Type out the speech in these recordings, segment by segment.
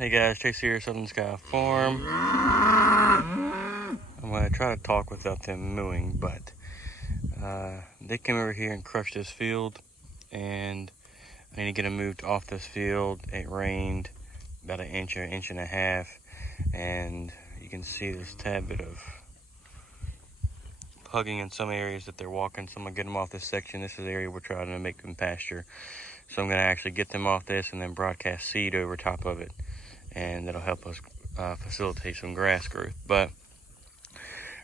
Hey guys, Chase here, Southern Sky Farm. I'm going to try to talk without them mooing, but they came over here and crushed this field, and I need to get them moved off this field. It rained about an inch or an inch and a half, and you can see this tad bit of hugging in some areas that they're walking. So I'm going to get them off this section. This is the area we're trying to make them pasture. So I'm going to actually get them off this and then broadcast seed over top of it. And that'll help us facilitate some grass growth. But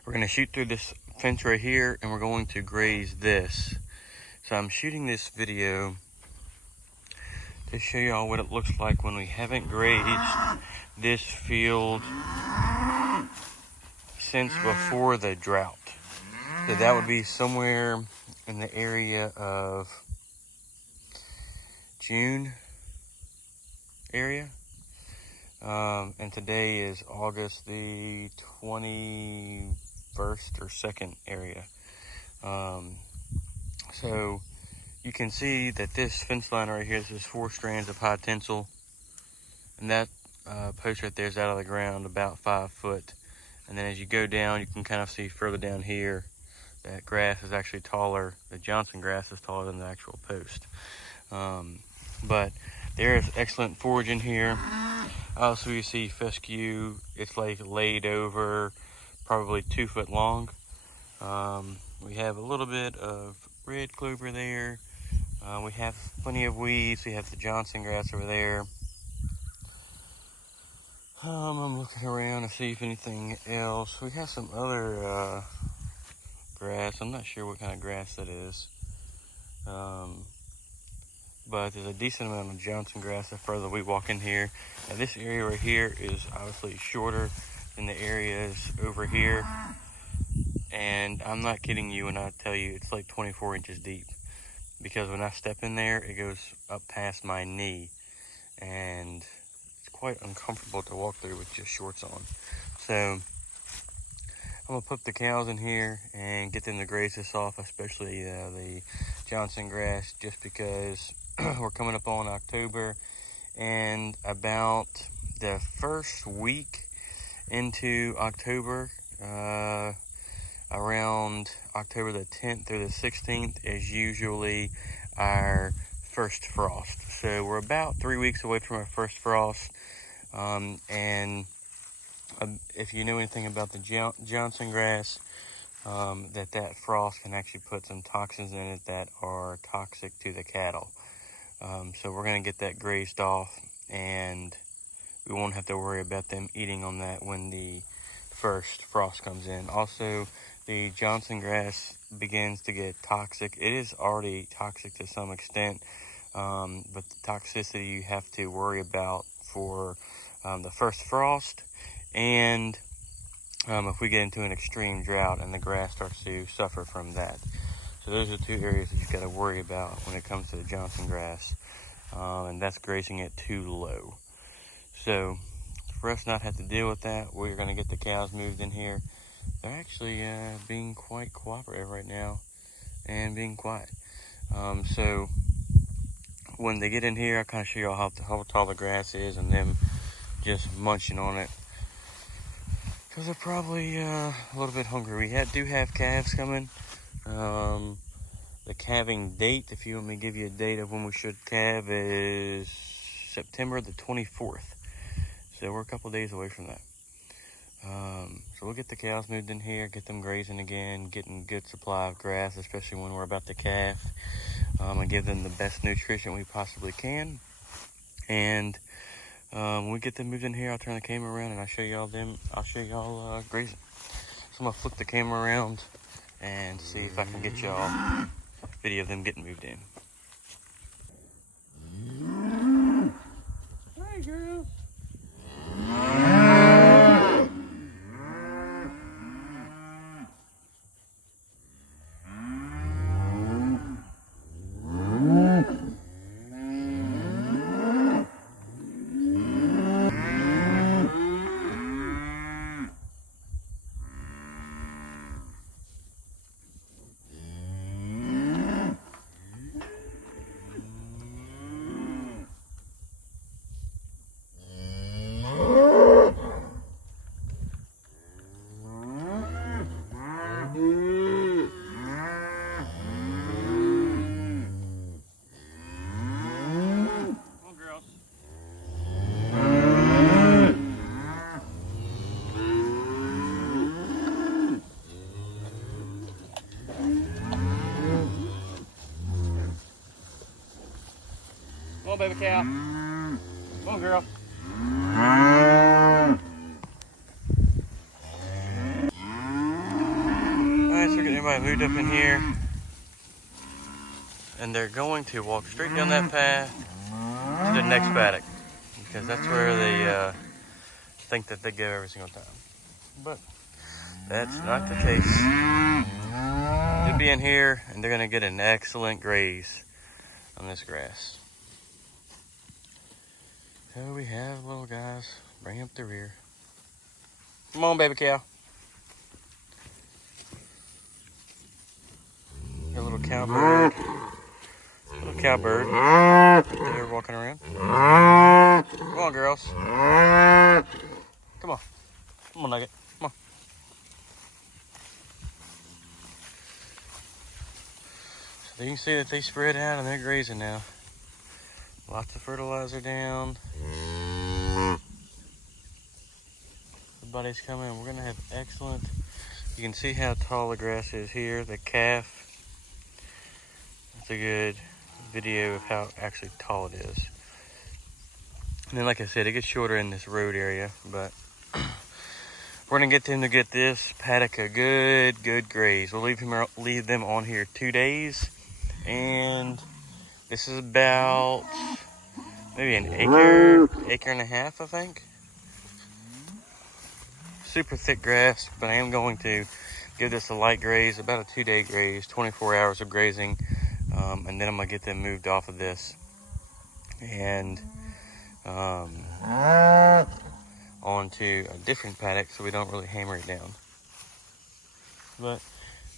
we're going to shoot through this fence right here, and we're going to graze this. So I'm shooting this video to show y'all what it looks like when we haven't grazed this field since before the drought. So that would be somewhere in the area of June area. And today is August the 21st or 2nd area. So you can see that this fence line right here, this is 4 strands of high tensile. And that post right there is out of the ground about 5 foot. And then as you go down, you can kind of see further down here that grass is actually taller. The Johnson grass is taller than the actual post. But there is excellent foraging here. Also, you see fescue. It's like laid over, probably 2 foot long. We have a little bit of red clover there. We have plenty of weeds. We have the Johnson grass over there. I'm looking around to see if anything else. We have some other grass. I'm not sure what kind of grass that is. But there's a decent amount of Johnson grass the further we walk in here. Now this area right here is obviously shorter than the areas over here. And I'm not kidding you when I tell you it's like 24 inches deep. Because when I step in there, it goes up past my knee. And it's quite uncomfortable to walk through with just shorts on. So I'm gonna put the cows in here and get them to graze this off, especially the Johnson grass, just because we're coming up on October, and about the first week into October, around October the 10th through the 16th is usually our first frost. So we're about 3 weeks away from our first frost, and if you know anything about the Johnson grass, that frost can actually put some toxins in it that are toxic to the cattle. So we're going to get that grazed off, and we won't have to worry about them eating on that when the first frost comes in. Also, the Johnson grass begins to get toxic. It is already toxic to some extent, but the toxicity you have to worry about for the first frost, and if we get into an extreme drought and the grass starts to suffer from that. So those are 2 areas that you've got to worry about when it comes to the Johnson grass, and that's grazing it too low. So for us not have to deal with that, we're going to get the cows moved in here. They're actually being quite cooperative right now and being quiet. So when they get in here, I'll kind of show you how tall the grass is and them just munching on it, because they're probably a little bit hungry. We do have calves coming. The calving date, if you want me to give you a date of when we should calve, is September the 24th. So we're a couple days away from that. So we'll get the cows moved in here, get them grazing again, getting good supply of grass, especially when we're about to calve, and give them the best nutrition we possibly can. And when we get them moved in here, I'll turn the camera around and I'll show y'all grazing. So I'm gonna flip the camera around and see if I can get y'all video of them getting moved in. Hey girl. on, baby cow. Come on, girl. Alright, so we're getting everybody moved up in here. And they're going to walk straight down that path to the next paddock. Because that's where they think that they go every single time. But that's not the case. They'll be in here and they're going to get an excellent graze on this grass. So we have little guys, bring up the rear. Come on, baby cow. Got a little cowbird. Little cowbird. They're walking around. Come on, girls. Come on. Come on, Nugget. Come on. So you can see that they spread out and they're grazing now. Lots of fertilizer down. Everybody's coming. We're going to have excellent. You can see how tall the grass is here. The calf. That's a good video of how actually tall it is. And then, like I said, it gets shorter in this road area, but we're gonna get them to get this paddock a good graze. We'll leave them on here 2 days, and this is about maybe an acre and a half, I think. Super thick grass, but I am going to give this a light graze, about a 2-day graze, 24 hours of grazing, and then I'm gonna get them moved off of this and onto a different paddock so we don't really hammer it down. But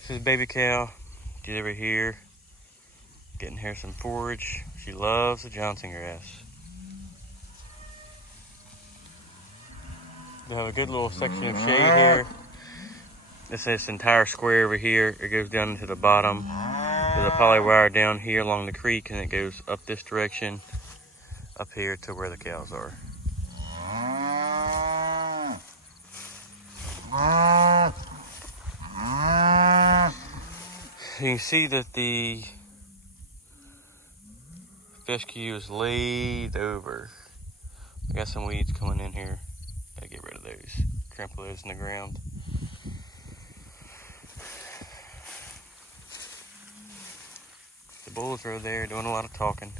this is baby cow. Get over here, getting her some forage. She loves the Johnson grass. We have a good little section of shade here. This entire square over here, it goes down to the bottom. There's a poly wire down here along the creek, and it goes up this direction, up here to where the cows are. You can see that the fescue is laid over. I got some weeds coming in here. Gotta get rid of those. Crumple those in the ground. The bulls are there doing a lot of talking.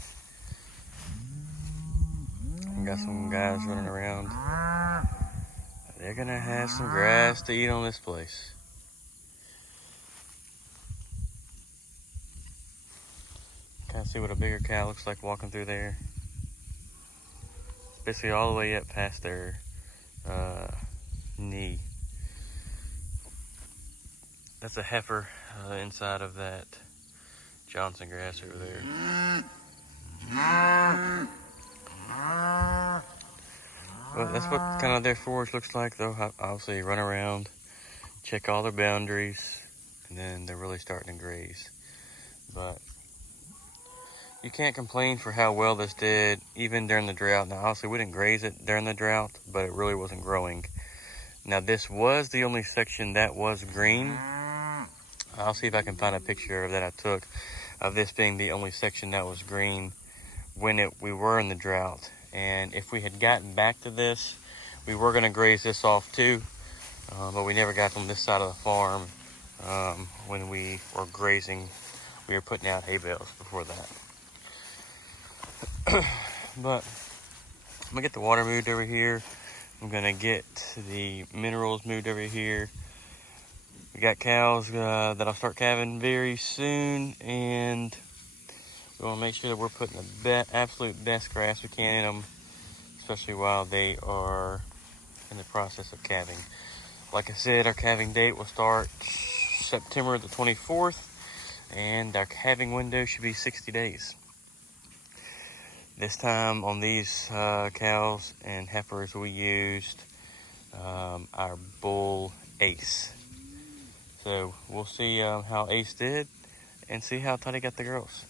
We got some guys running around. They're gonna have some grass to eat on this place. Kind of see what a bigger cow looks like walking through there. It's basically all the way up past their knee. That's a heifer inside of that Johnson grass over there. Well, that's what kind of their forage looks like. They'll obviously run around, check all their boundaries, and then they're really starting to graze. But you can't complain for how well this did, even during the drought. Now, obviously, we didn't graze it during the drought, but it really wasn't growing. Now, this was the only section that was green. I'll see if I can find a picture that I took of this being the only section that was green when we were in the drought. And if we had gotten back to this, we were going to graze this off too, but we never got from this side of the farm. When we were grazing, we were putting out hay bales before that. But I'm gonna get the water moved over here. I'm gonna get the minerals moved over here. We got cows that I'll start calving very soon, and we want to make sure that we're putting the absolute best grass we can in them, especially while they are in the process of calving. Like I said, our calving date will start September the 24th, and our calving window should be 60 days. This time on these cows and heifers, we used our bull Ace. So we'll see how Ace did and see how tight he got the girls.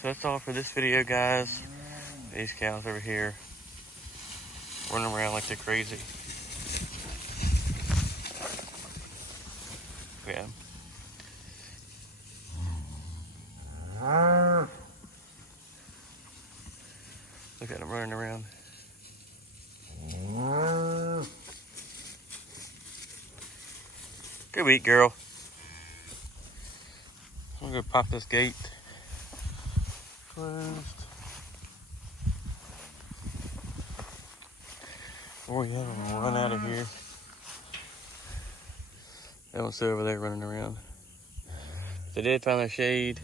So that's all for this video, guys. These cows over here running around like they're crazy. Yeah. Look at them running around. Good week, girl. I'm gonna pop this gate closed. Oh yeah, I'm gonna run out of here. That one's still over there running around. They did find their shade.